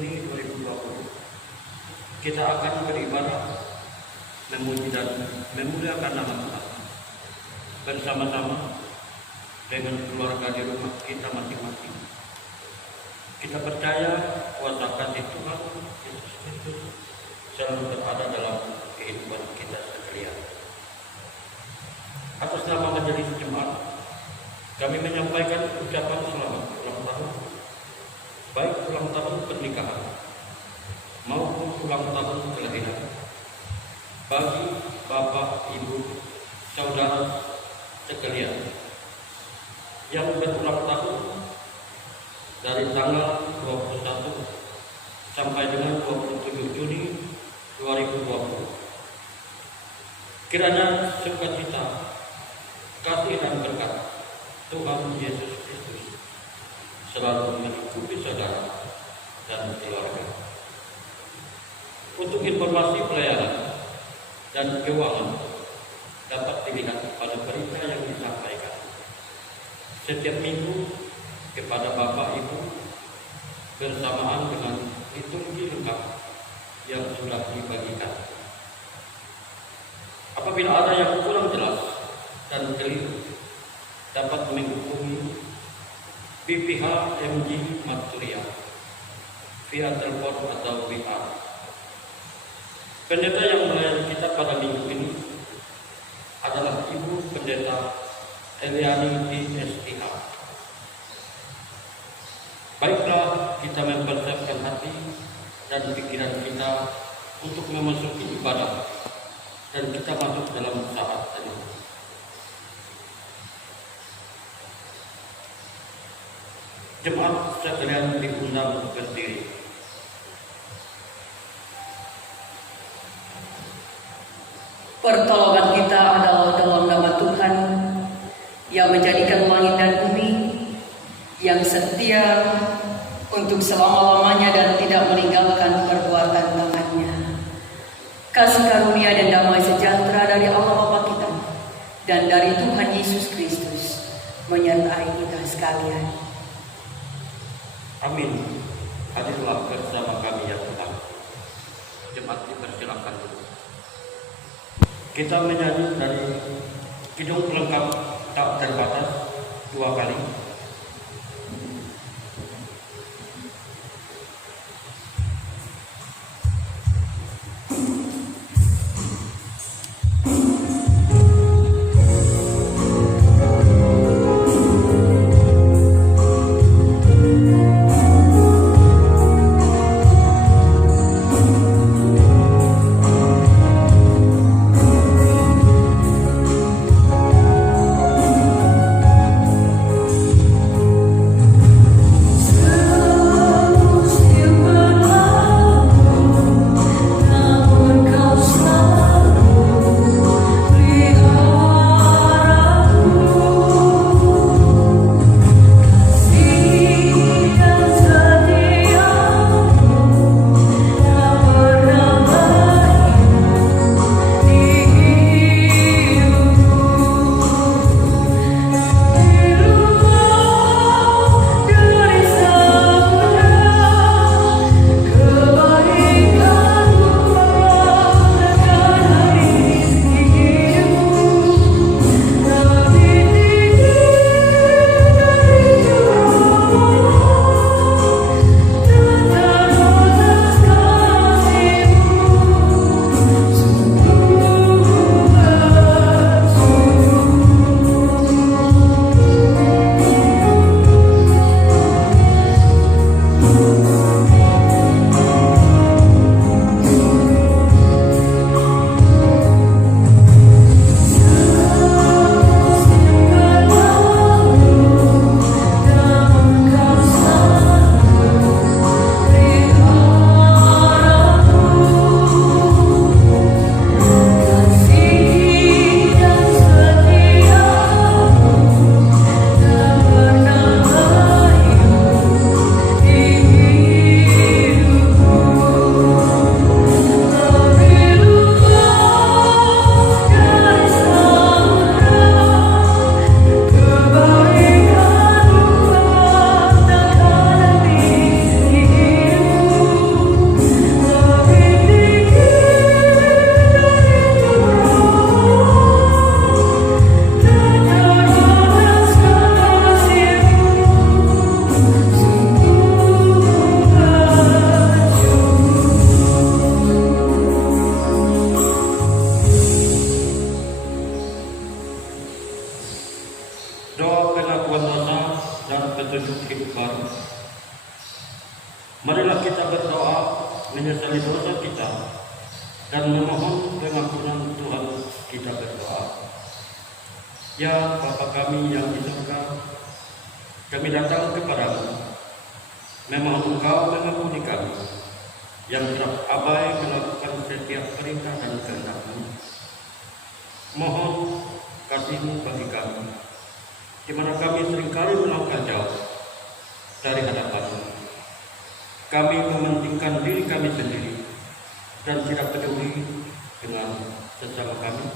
Juni 2020 kita akan beribadah memuji dan memuliakan nama Tuhan bersama-sama dengan keluarga di rumah kita masing-masing. Kita percaya kuasa kasih Tuhan Yesus Kristus selalu berada dalam kehidupan kita sekalian. Atas nama Majelis Jemaat, kami menyampaikan ucapan selamat ulang tahun, baik ulang tahun pernikahan maupun ulang tahun kelahiran, bagi Bapak, Ibu, Saudara sekalian yang berulang tahun dari tanggal 21 sampai dengan 27 Juni 2020. Kiranya sukacita, kasih dan berkat Tuhan Yesus Kristus selalu melingkupi saudara dan keluarga. Untuk informasi pelayanan dan keuangan dapat dilihat pada berita yang disampaikan setiap minggu kepada Bapak Ibu bersamaan dengan liturgi lengkap yang sudah dibagikan. Apabila ada yang kurang jelas dan keliru, dapat menghubungi BPH MG Maturia via telepon atau WA. Pendeta yang melayani kita pada minggu ini adalah Ibu Pendeta Eliani di STH. Baiklah, kita mempersiapkan hati dan pikiran kita untuk memasuki ibadah dan kita masuk dalam saat tadi. Jemaat sekalian diundang berdiri. Pertolongan kita adalah dalam nama Tuhan yang menjadikan langit dan bumi, yang setia untuk selama-lamanya dan tidak meninggalkan perbuatan tangannya. Kasih karunia dan damai sejahtera dari Allah Bapa kita dan dari Tuhan Yesus Kristus menyertai kita sekalian. Amin. Hadirlah bersama kami ya Tuhan. Jemaat dipersilakan dulu. Kita menyanyi dari Kidung Pelengkap Tak Terbatas 2 kali. kita berdoa menyesali dosa kita dan memohon pengampunan Tuhan, kita berdoa. Ya Bapa kami yang di surga, kami datang kepadamu, memohon Engkau mengampuni kami yang telah abai melakukan setiap perintah dan kehendak-Mu. Mohon kasih-Mu bagi kami, di mana kami seringkali melangkah jauh dari hadapan-Mu. Kami mementingkan diri kami sendiri dan tidak peduli dengan sesama kami,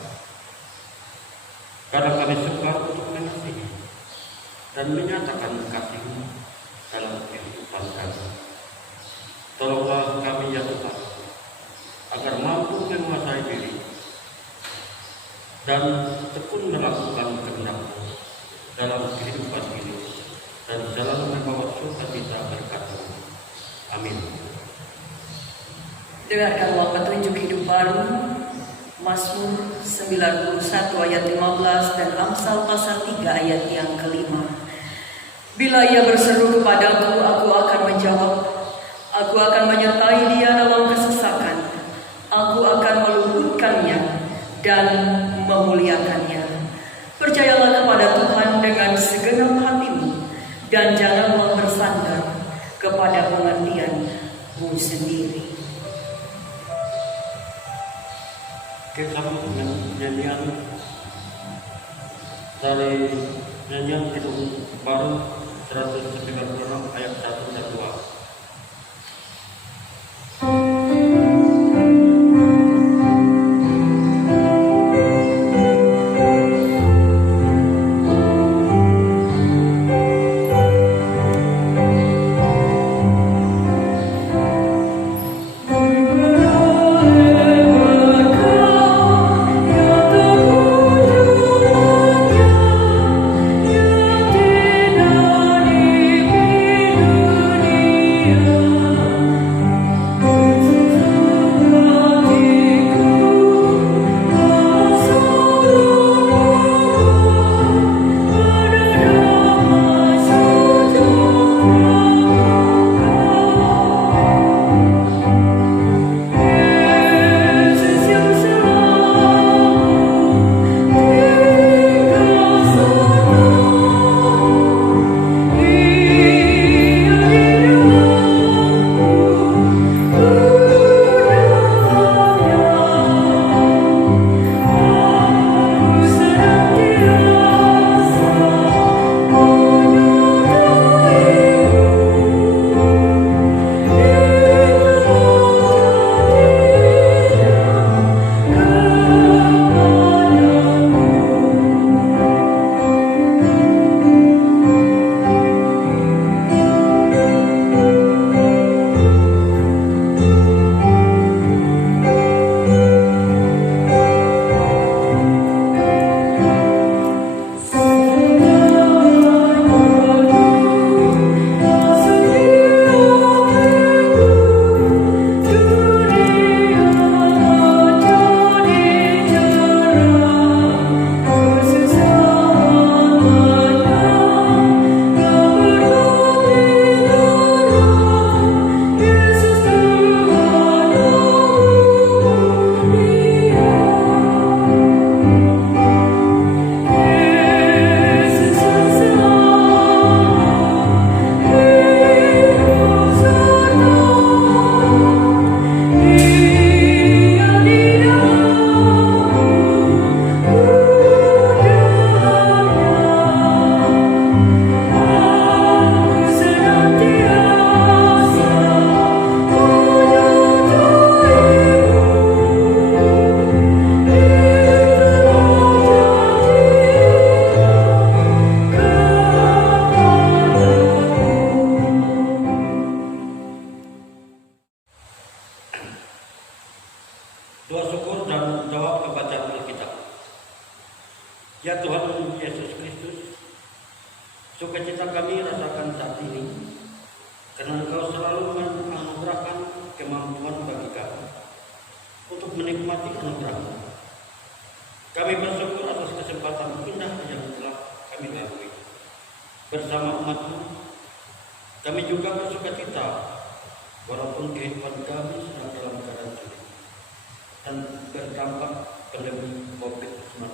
karena kami suka untuk mengasihi dan menyatakan kasih-Mu dalam kehidupan kami. Tolonglah kami ya Tuhan, agar mampu menguasai diri dan tekun melakukan kehendak-Mu dalam kehidupan ini, dan selalu membawa sukacita berkat-Mu. Amin. Dengarkanlah petunjuk hidup baru, Mazmur 91 ayat 15 dan Amsal pasal 3 ayat yang kelima. Bila ia berseru kepadaku, aku akan menjawab. Aku akan menyertai dia dalam kesesakan. Aku akan meluputkannya dan memuliakannya. Percayalah kepada Tuhan dengan segenap hatimu, dan janganlah bersandar kepada pengertianmu sendiri. Kita dengan nyanyian dari nyanyian hidup baru 196 ayat 1 dan 2. Doa syukur dan jawab pembacaan Alkitab. Ya Tuhan Yesus Kristus, sukacita kami rasakan saat ini, karena Engkau selalu menganugerahkan kemampuan bagi kami untuk menikmati anugerah-Mu. Kami bersyukur atas kesempatan indah yang telah kami lalui bersama umat-Mu. Kami juga bersukacita walaupun kehidupan kami sedang dalam keadaan sulit dan berdampak pandemi COVID-19.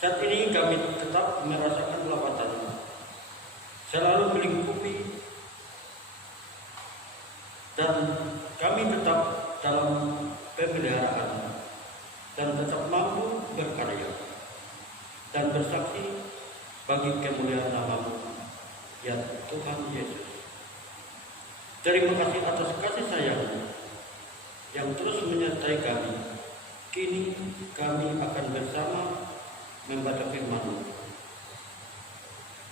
Saat ini kami tetap merasakan lawatan selalu melingkupi dan kami tetap dalam pemeliharaan dan tetap mampu berkarya dan bersaksi bagi kemuliaan nama-Mu, ya Tuhan Yesus. Terima kasih atas kasih sayang yang terus menyertai kami. Kini kami akan bersama membaca firman-Mu.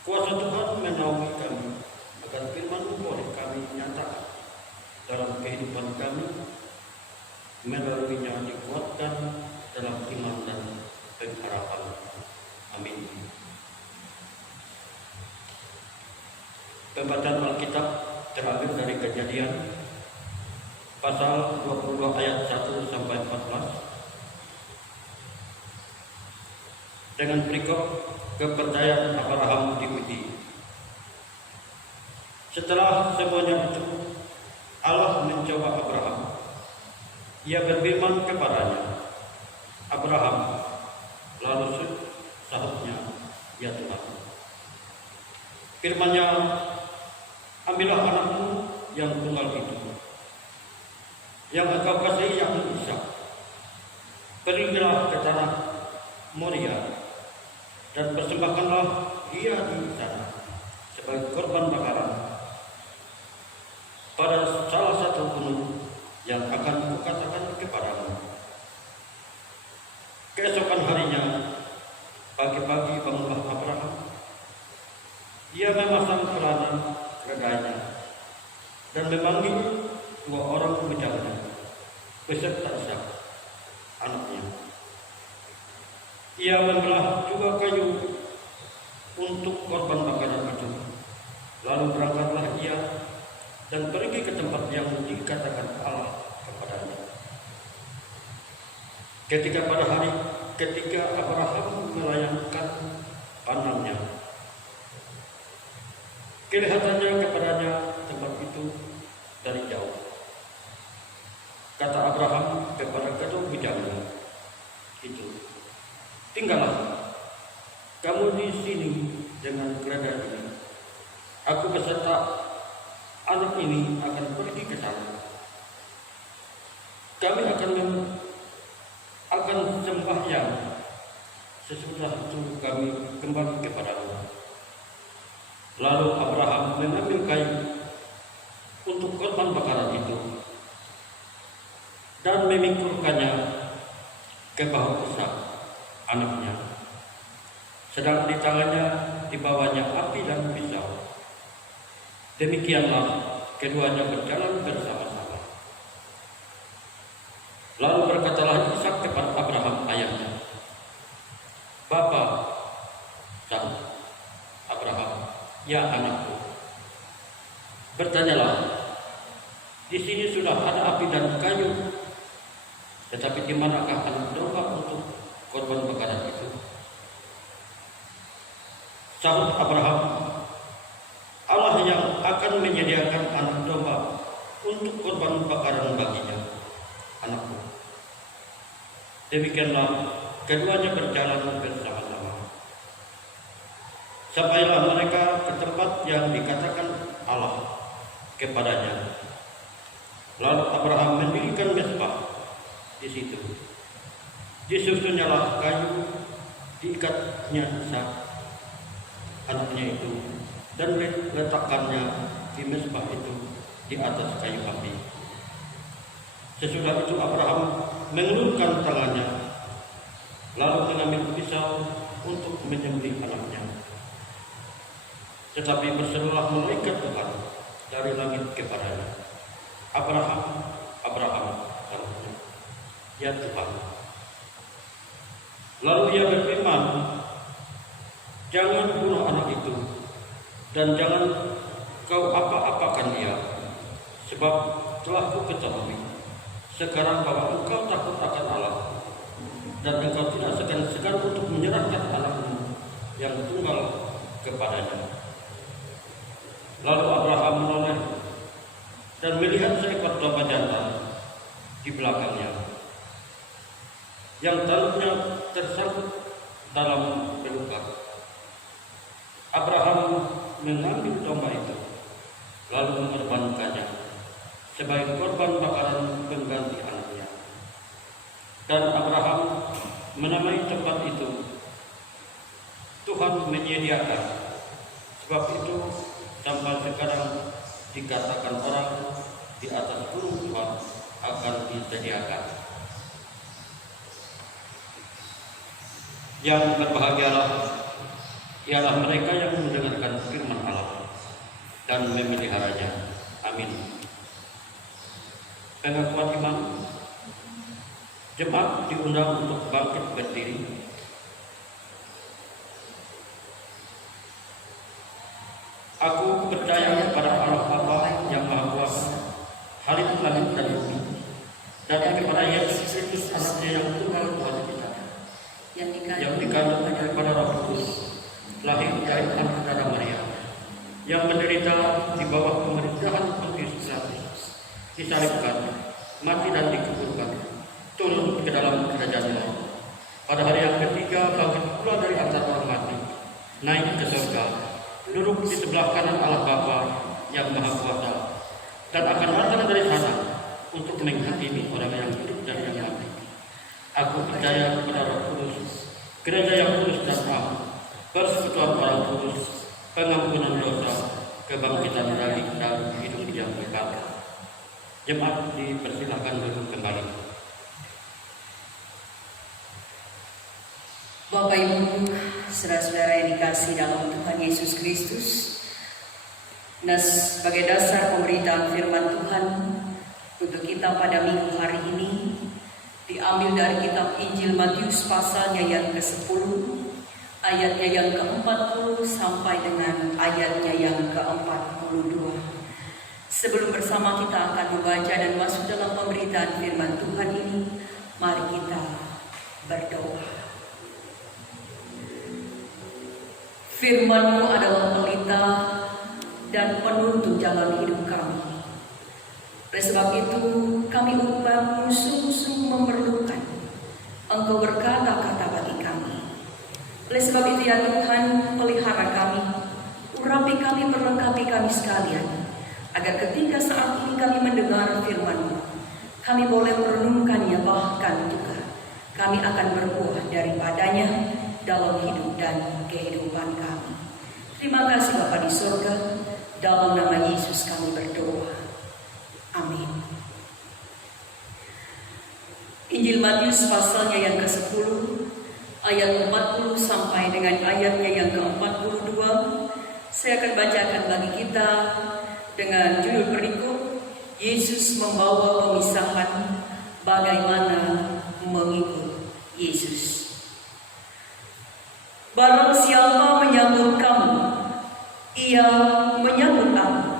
Kuasa Tuhan menaungi kami agar firman-Mu boleh kami nyatakan dalam kehidupan kami, melaluinya dikuatkan dalam iman dan pengharapan. Amin. Pembacaan Alkitab terambil dari Kejadian pasal 22 ayat 1 sampai 14 dengan berikut kepercayaan Abraham diuji. Setelah semuanya itu, Allah mencoba Abraham. Ia berfirman kepadanya, Abraham. Lalu sahutnya, ya Tuhan. Firman-Nya, ambillah anakmu yang tunggal itu, yang engkau kasihi, yakni Ishak. Pergilah ke tanah Moria dan persembahkanlah dia di sana sebagai korban bakaran pada salah satu gunung yang akan kukatakan kepadamu. Keesokan harinya, pagi-pagi bangunlah Abraham. Ia memasang celana keledainya dan memanggil 2 orang bujangnya beserta Ishak, anaknya. Ia membelah juga kayu untuk korban bakaran itu. Lalu berangkatlah ia dan pergi ke tempat yang dikatakan Allah kepadanya. Ketika Abraham melayangkan pandangnya, kelihatannya kepadanya tempat itu dari jauh. Kata Abraham kepada kedua bujangnya itu, tinggallah kamu di sini dengan keledai ini. Aku beserta anak ini akan pergi ke sana. Kami akan sembahyang. Sesudah itu kami kembali kepadamu. Lalu Abraham mengambil kayu untuk korban bakaran itu dan memikulkannya ke bahu Ishak, anaknya. Sedang di tangannya dibawanya api dan pisau. Demikianlah keduanya berjalan bersama-sama. Lalu berkatalah Ishak kepada Abraham ayahnya, Bapa. Sahut Abraham, ya anakku. Bertanyalah, di sini sudah ada api dan kayu, tetapi di manakah anak domba untuk korban bakaran itu? Sahut Abraham, Allah yang akan menyediakan anak domba untuk korban bakaran baginya, anakku. Demikianlah keduanya berjalan bersama-sama. Sampailah mereka ke tempat yang dikatakan Allah kepadanya. Lalu Abraham mendirikan mezbah di situ. Disusunnya kayu, diikatnya Ishak, anaknya itu, dan letakkannya di mezbah itu di atas kayu api. Sesudah itu Abraham mengelurkan tangannya, lalu mengambil pisau untuk menyembelih anaknya. Tetapi berserulah malaikat Tuhan dari langit kepadanya, Abraham, Abraham, sahutnya, ya Tuhan. Lalu ia berfirman, jangan bunuh anak itu, dan jangan kau apa-apakan dia, sebab telah kuketahui sekarang bahwa engkau takut akan Allah, dan engkau tidak segan-segan untuk menyerahkan anakmu yang tunggal kepadanya. Lalu Abraham menoleh dan melihat seekor domba jantan di belakangnya yang tanduknya tersangkut dalam belukar. Abraham mengambil domba itu lalu mengorbankannya sebagai korban bakaran pengganti anaknya. Dan Abraham menamai tempat itu Tuhan menyediakan. Sebab itu sampai sekarang dikatakan orang di atas gunung Tuhan akan disediakan. Yang berbahagialah ialah mereka yang mendengarkan firman Allah dan memeliharanya. Amin. Pengakuan iman. Jemaat diundang untuk bangkit berdiri. Aku percaya kepada Allah Bapa yang Maha Kuasa, Khalik langit dan bumi, dan kepada Yesus Kristus Anaknya yang tunggal Tuhan kita, yang dikandung daripada Roh Kudus, lahir dari anak darah Maria, yang menderita di bawah pemerintahan Pontius Pilatus, disalibkan, mati dan dikuburkan, turun ke dalam kerajaan Allah. Pada hari yang ketiga bangkit pula dari antara orang mati, naik ke surga, duduk di sebelah kanan Allah Bapa yang Maha Kuasa, dan akan datang dari sana untuk menghakimi orang yang hidup dan yang mati. Aku percaya kepada Roh Kudus, gereja yang kudus dan am, persekutuan orang kudus, pengampunan dosa, kebangkitan dari dan hidup yang kekal. Jemaat dipersilakan duduk kembali. Bapak Ibu, saudara-saudara yang dikasihi dalam Tuhan Yesus Kristus, sebagai dasar pemberitaan firman Tuhan untuk kita pada minggu hari ini diambil dari kitab Injil Matius pasalnya yang ke-10, ayatnya yang ke-40 sampai dengan ayatnya yang ke-42. Sebelum bersama kita akan membaca dan masuk dalam pemberitaan firman Tuhan ini, mari kita berdoa. Firman-Mu adalah pelita dan penuntun jalan hidup kami. Oleh sebab itu, kami umatmu sungguh-sungguh memerlukan Engkau berkata-kata bagi kami. Oleh sebab itu ya Tuhan, pelihara kami, urapi kami, perlengkapi kami sekalian, agar ketika saat ini kami mendengar firman-Mu, kami boleh merenungkannya, bahkan juga kami akan berbuah daripadanya dalam hidup dan kehidupan kami. Terima kasih Bapa di surga, dalam nama Yesus kami berdoa. Amin. Injil Matius pasalnya yang ke-10, ayat 40 sampai dengan ayatnya yang ke-42. Saya akan bacakan bagi kita dengan judul berikut, Yesus membawa pemisahan, bagaimana mengikut Yesus. Barang siapa menyambut kamu, ia menyambut aku.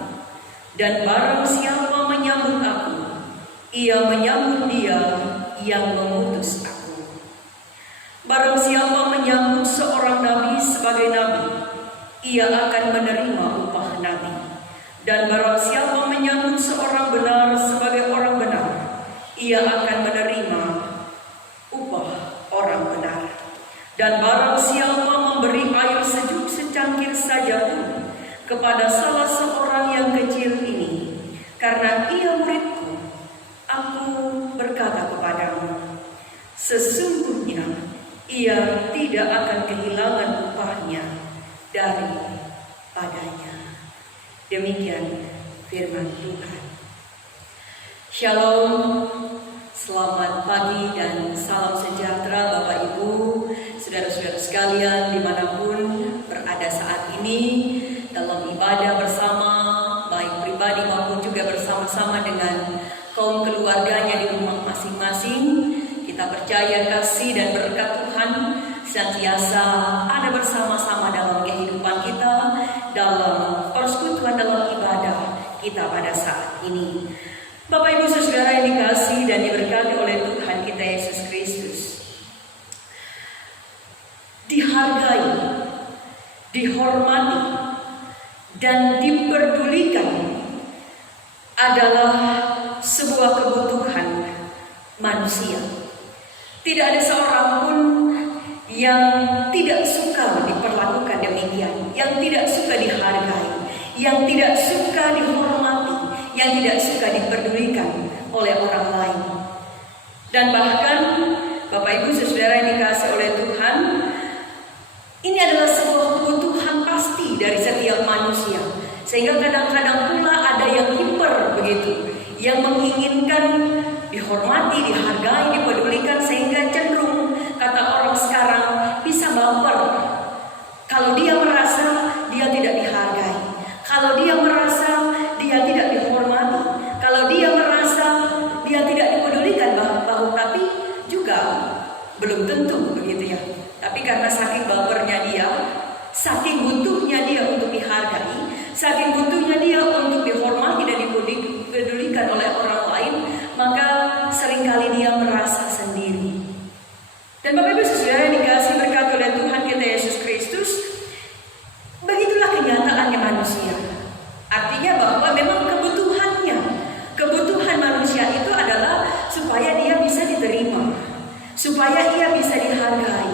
Dan barang siapa menyambut aku, ia menyambut dia yang mengutus aku. Barang siapa menyambut seorang nabi sebagai nabi, ia akan menerima upah nabi. Dan barang siapa menyambut seorang benar sebagai orang benar, ia akan menerima upah orang benar. Dan barang siapa memberi air sejuk secangkir saja pun kepada salah seorang yang kecil ini, karena ia muridku, aku berkata kepadamu, sesungguhnya ia tidak akan kehilangan upahnya daripadanya. Demikian firman Tuhan. Shalom, selamat pagi dan salam sejahtera Bapak Ibu, saudara-saudara sekalian dimanapun berada saat ini dalam ibadah bersama, baik pribadi maupun juga bersama-sama dengan kaum keluarganya di rumah masing-masing. Kita percaya kasih dan berkat Tuhan senantiasa ada bersama-sama dalam kehidupan kita, dalam persekutuan, dalam ibadah kita pada saat ini. Bapak Ibu saudara yang dikasihi dan diberkati oleh Tuhan kita Yesus Kristus, dihargai, dihormati, dan diperdulikan adalah sebuah kebutuhan manusia. Tidak ada seorang pun yang tidak suka diperlakukan demikian, yang tidak suka dihargai, yang tidak suka dihormati, yang tidak suka diperdulikan oleh orang lain. Dan bahkan Bapak Ibu Saudara yang dikasihi oleh Tuhan, ini adalah sebuah kebutuhan pasti dari setiap manusia. Sehingga kadang-kadang pula ada yang hiper begitu, yang menginginkan dihormati, dihargai, dipedulikan, sehingga cenderung, kata orang sekarang, bisa baper. Kalau dia merasa dia tidak dihargai, kalau dia merasa dia tidak dihormati, kalau dia merasa dia tidak dipedulikan, tapi juga belum tentu begitu ya. Tapi karena saking bapernya dia, saking butuhnya dia untuk dihargai, saking butuhnya dia untuk dihormati dan dipedulikan oleh orang lain, maka seringkali dia merasa sendiri. Dan Bapak Ibu Saudara yang dikasihi berkat oleh Tuhan kita Yesus Kristus, begitulah kenyataannya manusia. Artinya bahwa memang kebutuhan manusia itu adalah supaya dia bisa diterima, supaya ia bisa dihargai,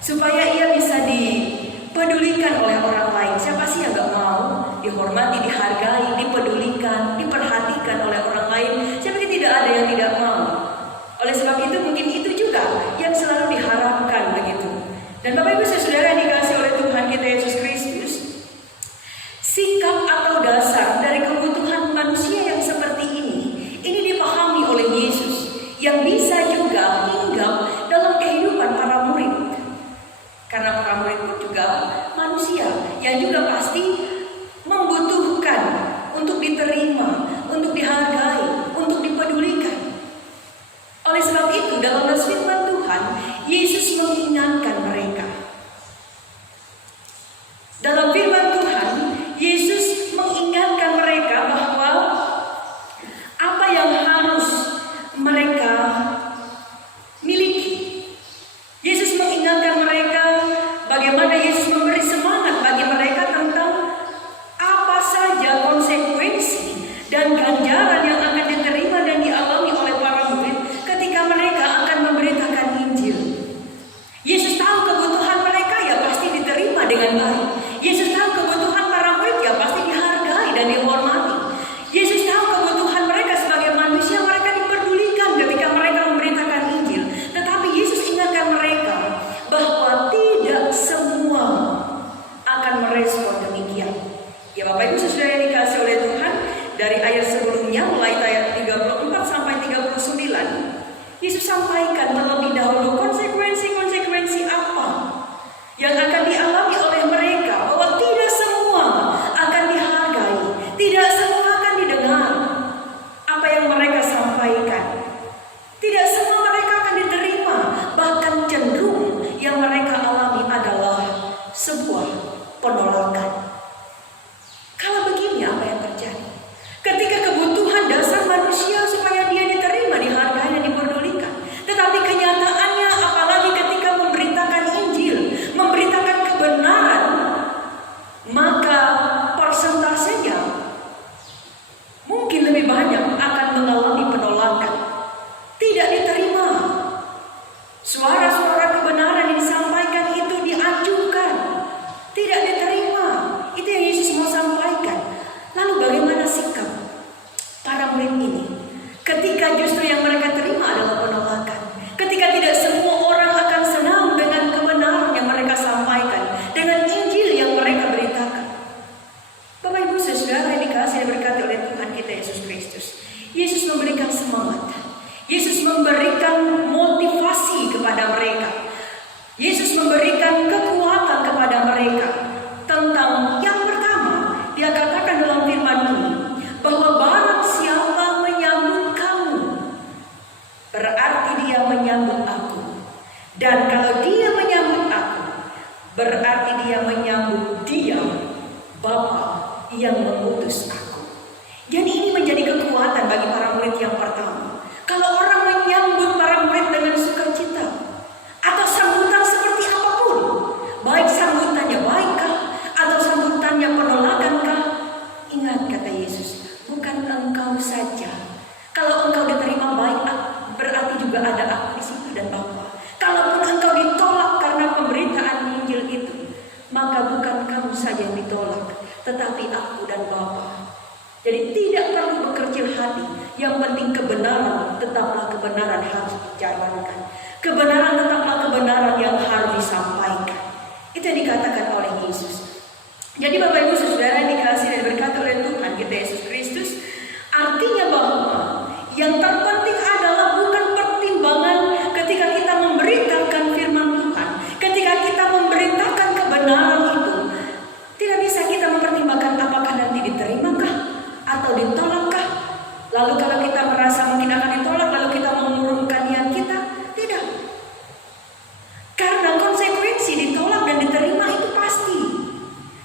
supaya ia bisa dipedulikan oleh orang lain. Siapa sih yang gak mau dihormati, dihargai, dipedulikan, diperhatikan oleh orang lain? Saya pikir tidak ada yang tidak mau. Oleh sebab itu mungkin itu juga yang selalu diharapkan begitu. Dan Bapak Ibu Saudara yang dikasihi oleh Tuhan kita Yesus Kristus, sikap atau dasar dari kebutuhan manusia yang seperti ini dipahami oleh Yesus, yang bisa juga hinggap dalam kehidupan para murid. Karena para murid pun juga manusia yang juga pasti membutuhkan untuk diterima, untuk dihargai, untuk dipedulikan. Oleh sebab itu dalam firman Tuhan, Yesus mengingatkan mereka. Dalam firman Tuhan, Yesus mengingatkan mereka bahwa apa yang harus mereka miliki. Yesus mengingatkan mereka bagaimana Yesus memberi semangat bagi mereka tentang apa saja konsekuensi dan ganjaran yang akan diterima dan dialami oleh para murid ketika mereka akan memberitakan Injil. Yesus tahu kebutuhan mereka ya pasti diterima dengan baik. Yesus tahu kebutuhan para murid ya pasti dihargai dan dihormati. Yesus tahu kebutuhan mereka sebagai manusia, mereka diperdulikan ketika mereka memberitakan Injil. Tetapi Yesus ingatkan mereka bahwa tidak semua akan merespon demikian. Ya Bapak Ibu Saudara yang dikasihi oleh Tuhan, dari ayat sebelumnya mulai ayat 34 sampai 39, Yesus sampaikan terlebih dahulu konsekuensi apa yang akan dialami oleh mereka, bahwa tidak semua akan dihargai, tidak semua akan didengar apa yang mereka sampaikan, tidak semua mereka akan diterima, bahkan cenderung yang mereka alami adalah sebuah penolakan. Kalau begini apa yang terjadi? Ketika kebutuhan dasar manusia supaya dia diterima, dihargai dan dipedulikan, tetapi kenyataannya apalagi ketika memberitakan Injil, memberitakan kebenaran, maka persentasenya mungkin lebih banyak akan mengalami penolakan, tidak diterima. Suara-suara kebenaran yang disampaikan itu diacuhkan, tidak diterima. Itu yang Yesus mau sampaikan. Lalu bagaimana sikap para murid ini ketika justru yang mereka terima adalah penolakan, ketika tidak semua orang akan senang dengan kebenaran yang mereka sampaikan, dengan Injil yang mereka beritakan? Bapak Ibu Saudara yang dikasihi dan diberkati oleh Tuhan kita Yesus Kristus, Yesus memberikan semangat, Yesus memberikan motivasi kepada mereka, Yesus memberikan kekuatan kepada mereka tentang yang pertama. Dia katakan dalam firman ini bahwa barang siapa menyambut kamu, berarti dia menyambut aku. Dan kalau dia menyambut aku, berarti dia menyambut Dia, Bapa yang mengutus aku. Jadi ini menjadi kekuatan bagi para murid yang pertama. Kalau orang menyambut para murid dengan sukacita atau sambutan seperti apapun, baik sambutannya baikkah atau sambutannya penolakankah, ingat kata Yesus, bukan engkau penting kebenaran, tetaplah kebenaran harus dijalankan. Kebenaran tetaplah kebenaran yang harus disampaikan. Itu yang dikatakan oleh Yesus. Jadi Bapak Ibu Saudara yang dikasihi dan diberkati oleh Tuhan kita Yesus Kristus, artinya bahwa yang terpenting adalah bukan pertimbangan ketika kita memberitakan firman Tuhan, ketika kita memberitakan kebenaran itu. Tidak bisa kita mempertimbangkan apakah nanti diterimakah atau ditolakkah. Lalu kalau kita merasa mungkin akan ditolak, lalu kita mengurungkan niat kita. Tidak. Karena konsekuensi ditolak dan diterima itu pasti.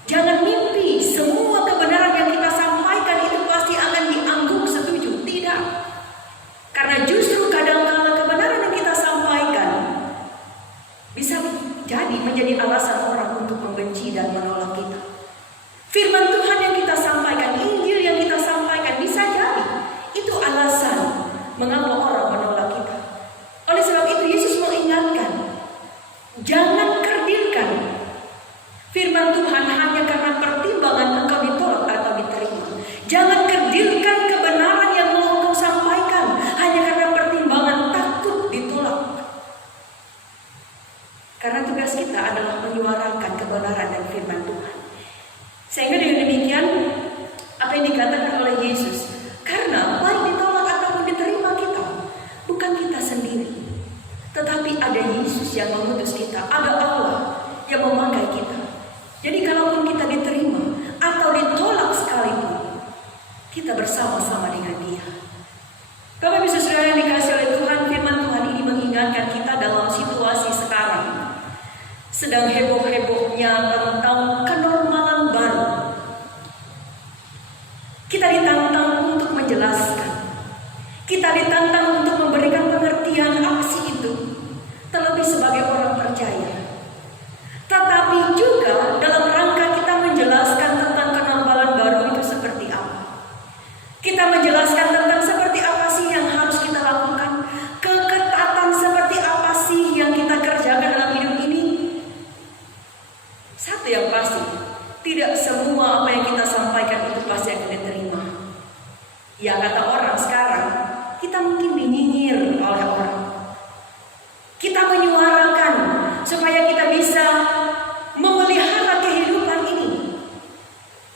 Jangan mimpi semua kebenaran yang kita sampaikan itu pasti akan diangguk setuju. Tidak. Karena justru kadang-kala kebenaran yang kita sampaikan bisa jadi menjadi alasan orang untuk membenci dan menolak kita. Firman Tuhan yang kita sampaikan, Injil yang kita sampaikan bisa jadi itu alasan mengapa orang menolak kita. Oleh sebab itu Yesus mengingatkan, jangan kerdilkan firman Tuhan hanya karena pertimbangan engkau ditolak atau diterima. Jangan kerdilkan kebenaran yang mau engkau sampaikan hanya karena pertimbangan takut ditolak. Karena tugas kita adalah menyuarakan kebenaran dan firman Tuhan. Sehingga dengan demikian apa yang dikatakan oleh Yesus, karena baik ditolak ataupun diterima kita, bukan kita sendiri, tetapi ada Yesus yang mengutus kita, ada Allah yang memakai kita. Jadi kalaupun kita diterima atau ditolak sekalipun, kita bersama-sama dengan Dia. Bapak Ibu Saudara yang dikasihi oleh Tuhan, firman Tuhan ini mengingatkan kita dalam situasi sekarang sedang heboh-hebohnya tentang kenormalan baru. Kita ditantang untuk menjelaskan, kita ditantang untuk memberikan pengertian aksi itu, terlebih sebagai orang percaya. Tetapi juga dalam rangka kita menjelaskan tentang kenormalan baru itu seperti apa. Kita menjelaskan tentang seperti apa sih yang harus kita lakukan, keketatan seperti apa sih yang kita kerjakan dalam hidup ini. Satu yang pasti, tidak semua apa yang kita sampaikan itu pasti akan diterima. Ya kata orang sekarang, kita mungkin dinyinyir oleh orang. Kita menyuarakan supaya kita bisa memelihara kehidupan ini.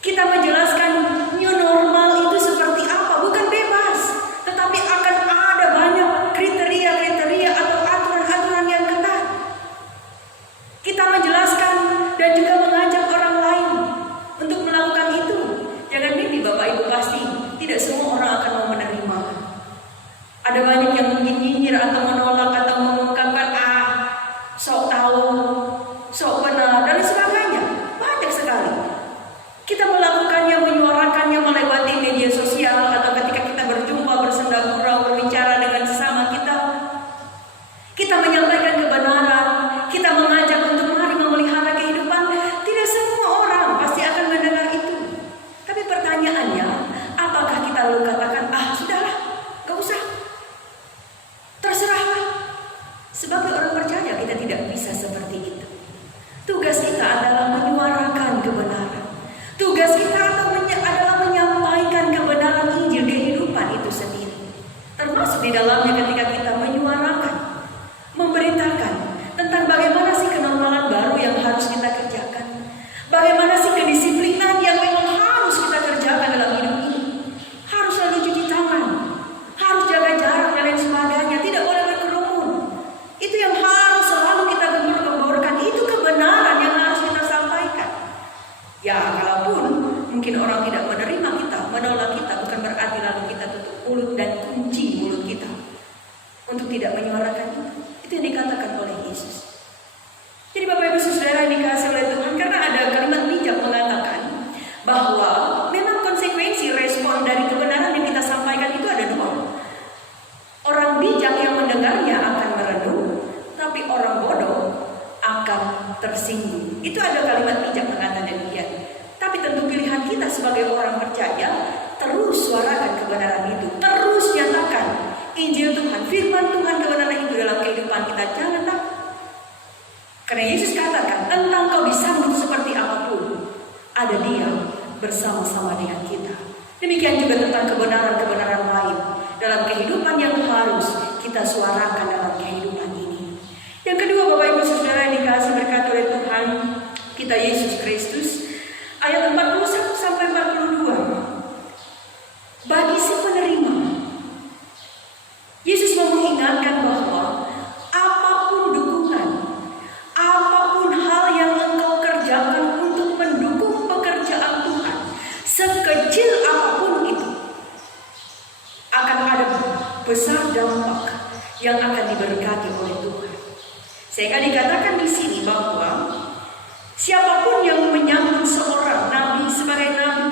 Kita menjelaskan new normal itu seperti apa, bukan bebas, tetapi akan ada banyak kriteria-kriteria atau aturan-aturan yang ketat. Kita menjelaskan dan juga mengajak orang lain untuk melakukan itu. Jangan mimpi Bapak Ibu, pasti tidak semua orang akan mau menerima. Ada banyak yang mungkin nyinyir atau menolak atau mengungkapkan sok tahu, sok benar dan sebagainya. Banyak sekali. Kita melakukannya, menyuarakannya melewati media sosial atau ketika kita berjumpa, bersenda gurau, berbicara dengan sesama kita. Kita menyampaikan kebenaran, kita mengajak untuk mari memelihara kehidupan. Tidak semua orang pasti akan mendengar itu. Tapi pertanyaannya, apakah kita lalu katakan, sudahlah, gak usah, terserahlah. Sebagai orang percaya kita tidak bisa seperti itu. Tugas kita adalah menyuarakan kebenaran. Tugas kita adalah menyampaikan kebenaran Injil kehidupan itu sendiri. Termasuk di dalamnya ketika kita menyuarakan, memberitakan tentang bagaimana sih kenormalan baru yang harus kita kerjakan. Bagaimana sih kedisiplinan yang memang harus kita kerjakan dalam hidup ini. Harus selalu cuci tangan, harus jaga jarak dan lain sebagainya. Tidak boleh berkerumun. Itu yang harus selalu kita gembur-gemburkan. Itu kebenaran yang harus kita sampaikan. Ya, kalaupun mungkin orang tidak menerima kita, menolak kita, bukan berarti lalu kita tutup mulut dan kunci mulut kita untuk tidak menyuarakan itu. Itu yang dikatakan oleh Yesus. Jadi Bapak Ibu Saudara yang dikasihi oleh Tuhan, karena ada kalimat bijak mengatakan bahwa memang konsekuensi respon dari kebenaran yang kita sampaikan itu ada dua. Orang bijak yang mendengarnya akan merenung, tapi orang bodoh akan tersinggung. Itu ada kalimat bijak mengatakan demikian. Tapi tentu pilihan kita sebagai orang percaya, terus suarakan kebenaran itu, terus nyatakan Injil Tuhan, firman Tuhan, kebenaran itu dalam kehidupan kita. Jangan takut. Karena Yesus katakan, entah kau disambut seperti apapun, ada Dia bersama-sama dengan kita. Demikian juga tentang kebenaran-kebenaran lain. dalam kehidupan yang harus kita suarakan dalam kehidupan ini. Yang kedua, Bapak Ibu Saudara yang dikasih berkat oleh Tuhan kita Yesus Kristus, ayat 41 sampai 42. Bagi si penerima, Yesus mau mengingatkan bahwa apapun dukungan, apapun hal yang engkau kerjakan untuk mendukung pekerjaan Tuhan, sekecil apapun itu, akan ada besar dampak yang akan diberkati oleh Tuhan. Sehingga dikatakan di sini bahwa siapapun yang menyambut seorang nabi sebagai nabi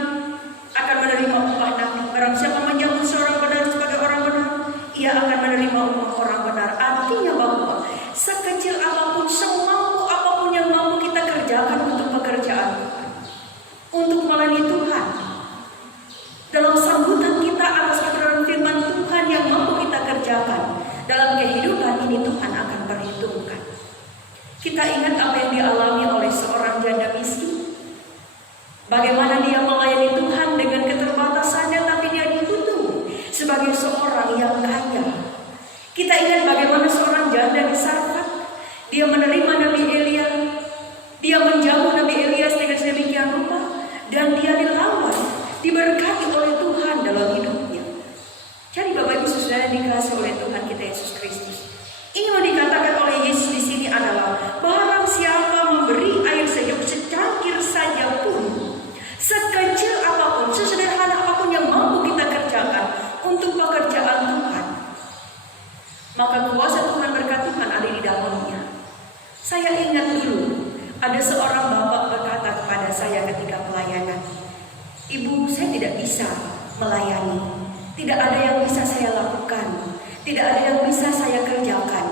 akan menerima upah nabi. Barang siapa menyambut seorang benar sebagai orang benar, ia akan menerima upah orang benar. Artinya bahwa sekecil apapun, semampu apapun yang mampu kita kerjakan untuk pekerjaan Tuhan, untuk melayani Tuhan, dalam sambutan kita atas kebenaran firman Tuhan yang mampu kita kerjakan dalam kehidupan ini, Tuhan akan perhitungkan. Kita ingat apa yang dialami oleh seorang janda miskin. Bagaimana dia melayani Tuhan dengan keterbatasannya, tapi dia dihitung sebagai seorang yang kaya. Kita ingat bagaimana seorang janda di Sarfat, dia menerima Nabi Elia, dia menjamu Nabi Elias dengan sedemikian rupa, dan dia dilawan, diberkati oleh Tuhan dalam hidupnya. Jadi Bapak Ibu Saudara yang dikasihi oleh Tuhan kita Yesus Kristus, ini mau dikatakan oleh Yesus di sini adalah barang siapa memberi air sejuk secangkir saja pun, sekecil apapun, sesederhana apapun yang mampu kita kerjakan untuk pekerjaan Tuhan, maka kuasa Tuhan, berkat Tuhan ada di dalamnya. Saya ingat dulu ada seorang bapak berkata kepada saya ketika pelayanan, "Ibu, saya tidak bisa melayani, tidak ada yang bisa saya lakukan, tidak ada yang bisa saya kerjakan."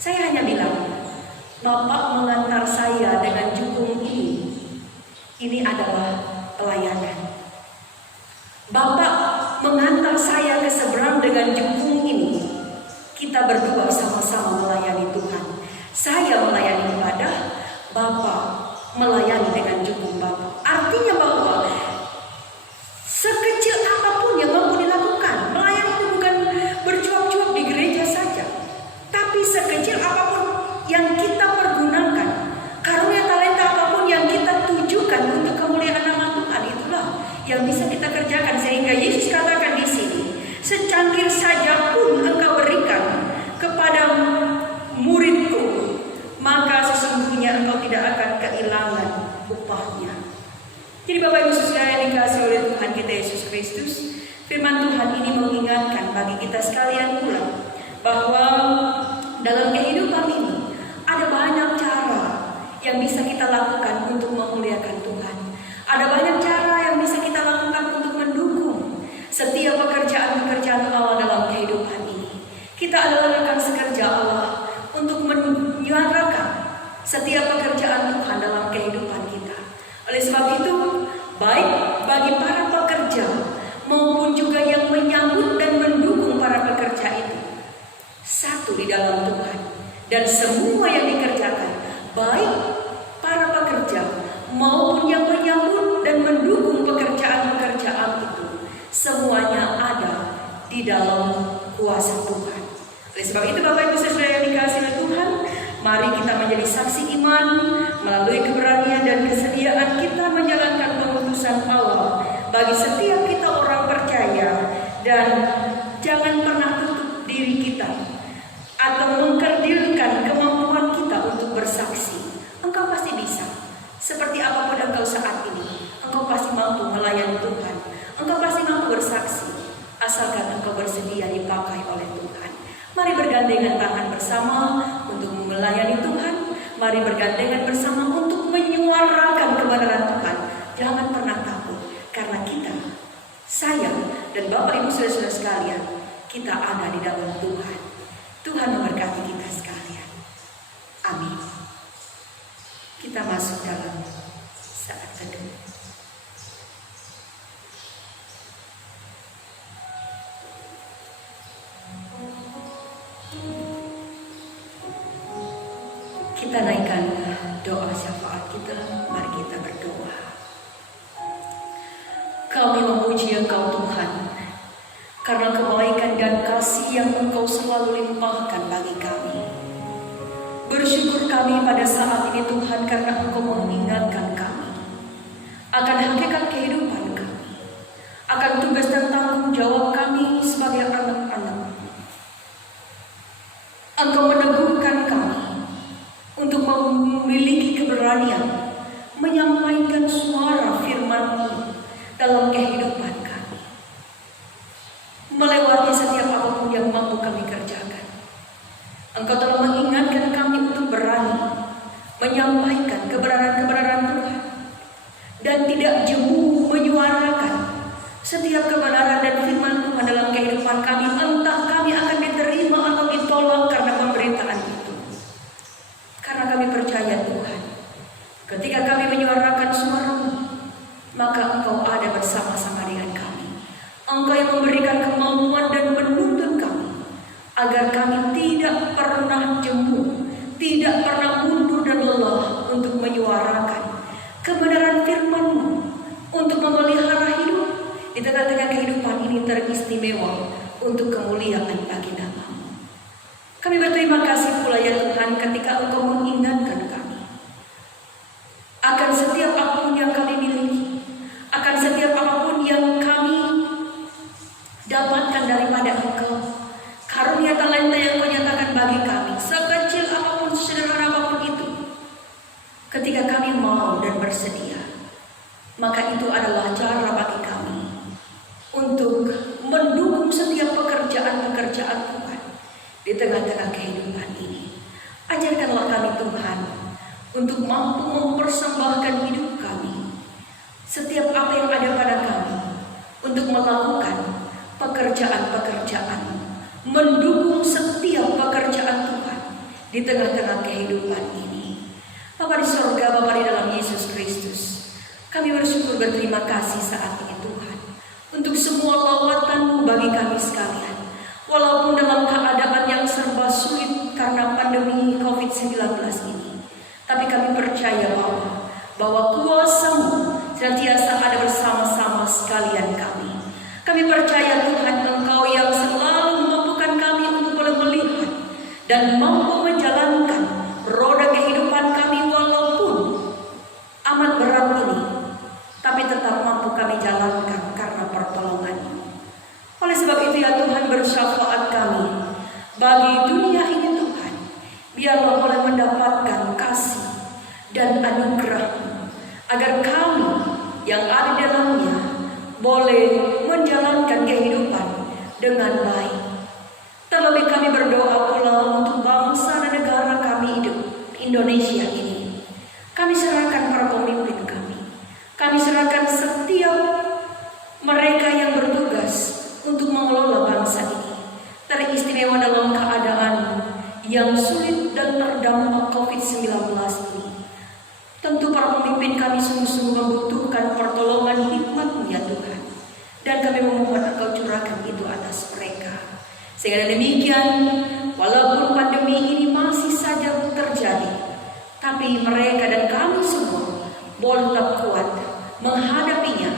Saya hanya bilang, "Bapak mengantar saya dengan jukung ini adalah pelayanan. Bapak mengantar saya ke seberang dengan jukung ini, kita berdua sama-sama melayani Tuhan. Saya melayani ibadah, Bapak melayani dengan jukung Bapak." Artinya bahwa sekecil apapun yang mampu dilakukan, melayani itu bukan bercuap-cuap di gereja saja, tapi sekecil apapun yang kita pergunakan, karunia talenta apapun yang kita tujukan untuk kemuliaan nama Tuhan, itulah yang bisa kita kerjakan. Sehingga Yesus katakan di sini, secangkir saja pun engkau berikan kepada muridku, maka sesungguhnya engkau tidak akan kehilangan upahnya. Jadi Bapak Ibu Saudara yang dikasihi oleh Tuhan kita Yesus Kristus, firman Tuhan ini mengingatkan bagi kita sekalian pula bahwa dalam kehidupan ini ada banyak cara yang bisa kita lakukan untuk memuliakan Tuhan. Ada banyak cara yang bisa kita lakukan untuk mendukung setiap pekerjaan-pekerjaan Allah dalam kehidupan ini. Kita adalah rekan sekerja Allah untuk menyuarakan setiap pekerjaan Tuhan dalam kehidupan kita. Oleh sebab itu, baik bagi para pekerja maupun juga yang menyambut dan mendukung para pekerja itu, satu di dalam Tuhan. Dan semua yang dikerjakan, baik para pekerja maupun yang menyambut dan mendukung pekerjaan-pekerjaan itu, semuanya ada di dalam kuasa Tuhan. Oleh sebab itu Bapak Ibu Saudara yang dikasihi oleh Tuhan, mari kita menjadi saksi iman melalui keberanian dan kesediaan kita menjalankan pengutusan Allah bagi setiap kita orang percaya, dan jangan pernah tutup diri kita atau mengkerdilkan kemampuan kita untuk bersaksi. Engkau pasti bisa. Seperti apapun engkau saat ini, engkau pasti mampu melayani Tuhan. Engkau pasti mampu bersaksi, asalkan engkau bersedia dipakai oleh Tuhan. Mari bergandengan tangan bersama untuk melayani Tuhan. Mari bergandengan bersama untuk menyuarakan kebenaran Tuhan. Jangan pernah takut, karena kita, saya dan Bapak Ibu Saudara-saudara sekalian, kita ada di dalam Tuhan. Tuhan memberkati kita sekalian. Amin. Kita masuk dalam saat teduh. Kita naikkan doa syafaat kita. Mari kita berdoa. Kami memuji Engkau Tuhan, karena kebaikan dan kasih yang Engkau selalu limpahkan bagi kami. Bersyukur kami pada saat ini Tuhan, karena Engkau mengingatkan kami akan hakikat kehidupan kami, akan tugas dan tanggung jawab kami sebagai anak-anak. Engkau meneguhkan kami untuk memiliki keberanian menyampaikan suara firman-Mu dalam kehidupan kami, melewati setiap apapun yang mampu kami kerjakan. Engkau telah mengingatkan kami untuk berani menyampaikan kebenaran-kebenaran Tuhan dan tidak jemu menyuarakan setiap kebenaran dan firman Tuhan dalam kehidupan kami, entah kami akan diterima atau ditolak karena pemberitaan itu. Karena kami percaya Tuhan, ketika kami menyuarakan suara-Mu, maka Engkau ada bersama-sama dengan kami. Engkau yang memberikan kemampuan dan menuntun kami agar kami tidak pernah jemu, tidak pernah mundur dan lelah untuk menyuarakan kebenaran firman-Mu, untuk memelihara hidup di tengah-tengah kehidupan ini teristimewa untuk kemuliaan bagi nama-Mu. Kami berterima kasih pula ya Tuhan, ketika Engkau mengingatkan kami akan setiap apapun yang kami miliki, akan setiap apapun yang kami dapatkan daripada Engkau. Karunia talenta yang Kau nyatakan bagi kami, sekecil apapun, sederhana apapun itu, ketika kami mau dan bersedia, maka itu adalah cara bagi kami untuk mendukung setiap pekerjaan-pekerjaan Tuhan di tengah-tengah kehidupan ini. Ajarkanlah kami Tuhan untuk mampu mempersembahkan hidup kami, setiap apa yang ada pada kami, untuk melakukan pekerjaan-pekerjaan, mendukung setiap pekerjaan Tuhan di tengah-tengah kehidupan ini. Bapa di sorga, Bapa di dalam Yesus Kristus, kami bersyukur berterima kasih saat ini Tuhan untuk semua lawatan-Mu bagi kami sekalian. Walaupun dalam keadaan yang serba sulit karena pandemi COVID-19 ini, tapi kami percaya Bapa, bahwa kuasa-Mu senantiasa ada bersama-sama sekalian kami. Kami percaya Tuhan, Engkau yang selalu memampukan kami untuk boleh melihat dan mampu menjalankan roda kehidupan kami walaupun amat berat ini, tapi tetap mampu kami jalankan karena pertolongan-Mu. Oleh sebab itu ya Tuhan, bersyafaat kami bagi dunia ini Tuhan, biarlah boleh mendapatkan kasih dan anugerah-Mu, agar kami yang ada di dalamnya boleh menjalankan kehidupan dengan baik. Terlebih kami berdoa pula untuk bangsa dan negara kami hidup Indonesia ini. Kami serahkan para pemimpin kami. Kami serahkan setiap mereka yang bertugas untuk mengelola bangsa ini, teristimewa dalam keadaan yang sulit dan terdampak COVID-19 ini. Tentu para pemimpin kami sungguh-sungguh membutuhkan pertolongan hikmat-Mu ya Tuhan, dan kami memohon Engkau curahkan itu atas mereka. Sehingga demikian, walaupun pandemi ini masih saja terjadi, tapi mereka dan kami semua boleh tetap kuat menghadapinya.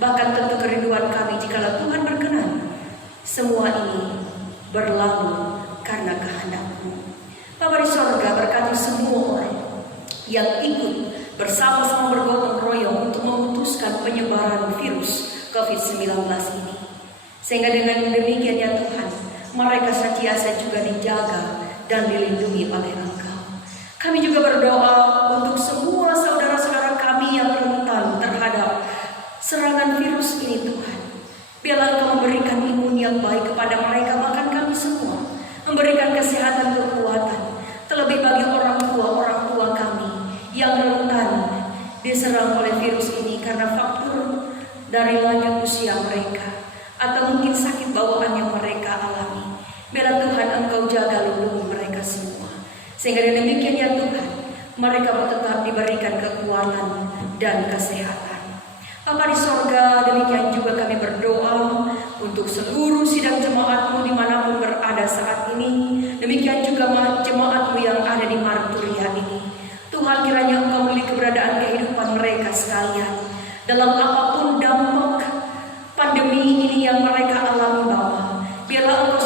Bahkan tentu kerinduan kami, jikalau Tuhan berkenan, semua ini berlalu karena kehendak-Mu. Bapa di sorga, berkati semua orang yang ikut bersama-sama bergotong royong untuk memutuskan penyebaran virus COVID-19 ini. Sehingga dengan demikian ya Tuhan, mereka senantiasa juga dijaga dan dilindungi oleh Engkau. Kami juga berdoa untuk semua saudara-saudara kami yang rentan terhadap serangan virus ini Tuhan. Biarlah Engkau memberikan imun yang baik kepada mereka, bahkan kami semua, memberikan kesehatan kekuatan. Terlebih bagi orang tua kami yang rentan diserang oleh virus ini karena faktor dari lanjut usia mereka atau mungkin sakit bawaan yang mereka alami. Biarlah Tuhan Engkau jaga lindungi mereka semua, sehingga dengan demikian ya Tuhan, mereka tetap diberikan kekuatan dan kesehatan. Bapa di sorga, demikian juga kami berdoa untuk seluruh sidang jemaat-Mu dimanapun berada saat ini. Demikian juga jemaat-Mu yang ada di Marturia ini. Tuhan, kiranya Engkau memiliki keberadaan kehidupan mereka sekalian dalam apapun dampak pandemi ini yang mereka alami Bapa. Biarlah Engkau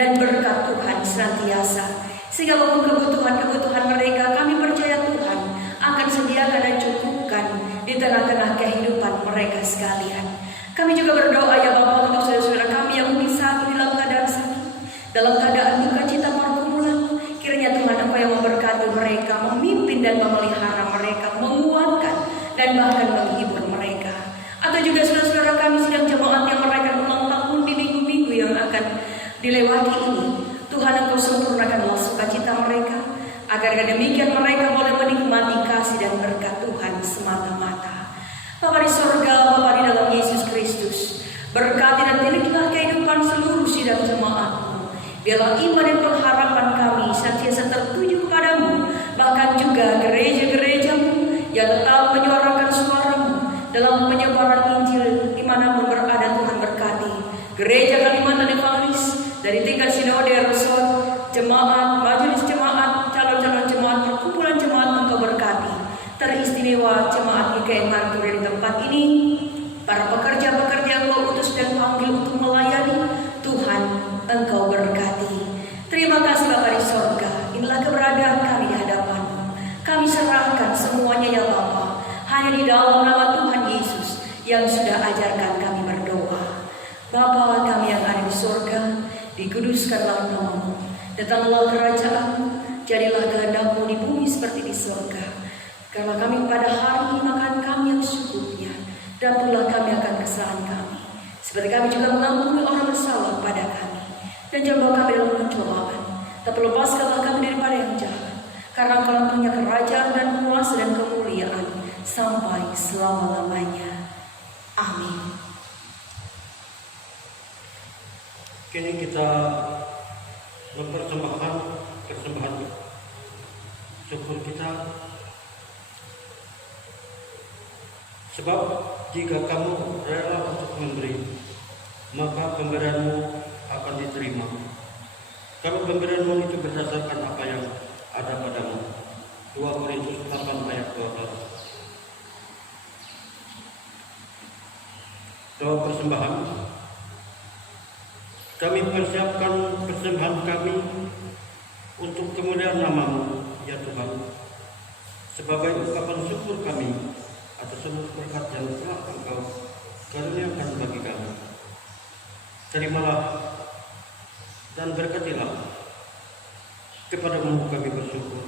dan berkat Tuhan senantiasa. Sehingga apapun kebutuhan mereka, kami percaya Tuhan akan sediakan dan cukupkan di tengah-tengah kehidupan mereka sekalian. Kami juga berdoa ya Bapa untuk saudara-saudara kami yang mungkin saat ini dalam keadaan sakit, dalam keadaan duka cita pergumulan. Kiranya Tuhan Engkau yang memberkati mereka, memimpin dan memelihara mereka, menguatkan dan bahkan menghibur mereka. Atau juga saudara-saudara kami sedang jemaat yang merayakan ulang tahun di minggu-minggu yang akan dilewati ini. Tuhan Engkau sempurnakanlah sukacita mereka, agar demikian mereka boleh menikmati kasih dan berkat Tuhan semata-mata. Bapa di sorga, Bapa di dalam Yesus Kristus, berkati dan pilihlah kehidupan seluruh sidang jemaat-Mu. Biarlah iman dan pengharapan kami senantiasa tertuju kepadamu, bahkan juga gereja-gereja-Mu yang tetap menyuarakan suara-Mu dalam penyebaran Injil dimanapun berada. Tuhan berkati Gereja Kalimantan Evangelis dari tingkat sinode, resort, jemaat, majelis jemaat, calon-calon jemaat, perkumpulan jemaat. Engkau berkati teristimewa jemaat GKM Martur di tempat ini, para pekerja-pekerja yang Engkau utus dan panggil untuk melayani. Tuhan Engkau berkati. Terima kasih Bapa di sorga, inilah keberadaan kami di hadapan-Mu. Kami serahkan semuanya ya Bapa, hanya di dalam nama Tuhan Yesus yang sudah ajarkan kami berdoa. Bapa kami yang ada di sorga, dikuduskanlah nama-Mu, datanglah kerajaan-Mu, jadilah kehendak-Mu di bumi seperti di sorga. Karena kami pada hari ini makan kami yang secukupnya, dan ampunilah kami akan kesalahan kami, seperti kami juga mengampuni orang bersalah pada kami. Dan jangan bawa kami dalam pencobaan, tapi lepaskanlah kami daripada yang jahat. Karena Engkau punya kerajaan dan kuasa dan kemuliaan sampai selama-lamanya. Amin. Kini kita mempersembahkan persembahan syukur kita. Sebab jika kamu rela untuk memberi, maka pemberianmu akan diterima. Kalau pemberianmu itu berdasarkan apa yang ada padamu. 2 Korintus 8 ayat 12. Doa persembahan. Kami persiapkan persembahan kami untuk kemuliaan nama-Mu, ya Tuhan, sebagai ungkapan syukur kami atas seluruh berkat yang telah Engkau karuniakan bagi kami. Terimalah dan berkatilah. Kepadamu kami bersyukur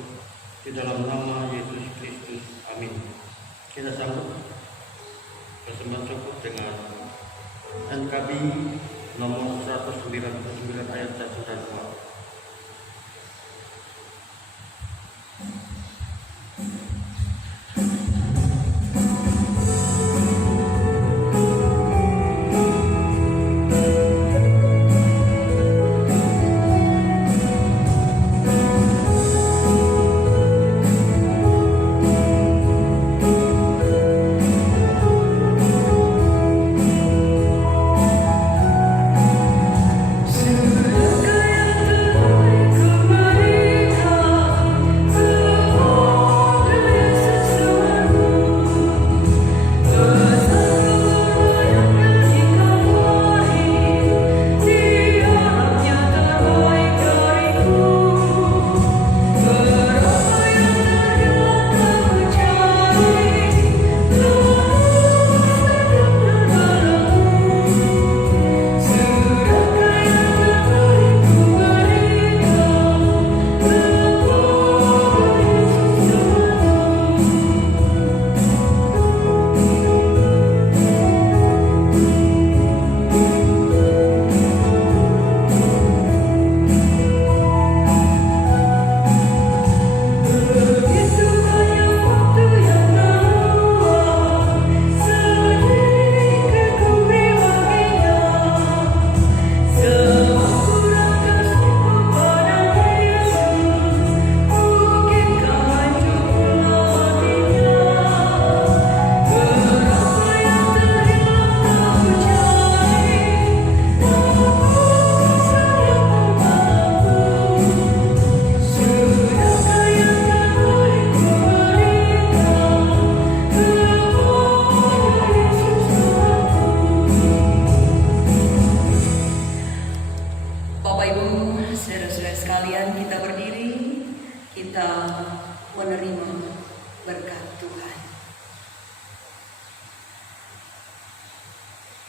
di dalam nama Yesus Kristus. Amin. Kita sambut persembahan syukur dengan NKB nomor 199 ayat 1 dan 2. Surga yang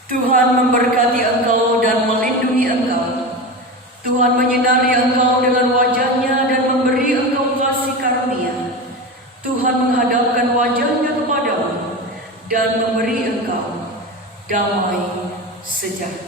Tuhan memberkati engkau dan melindungi engkau. Tuhan menyinari engkau dengan wajah-Nya dan memberi engkau kasih karunia. Tuhan menghadapkan wajah-Nya kepadamu dan memberi engkau damai sejahtera.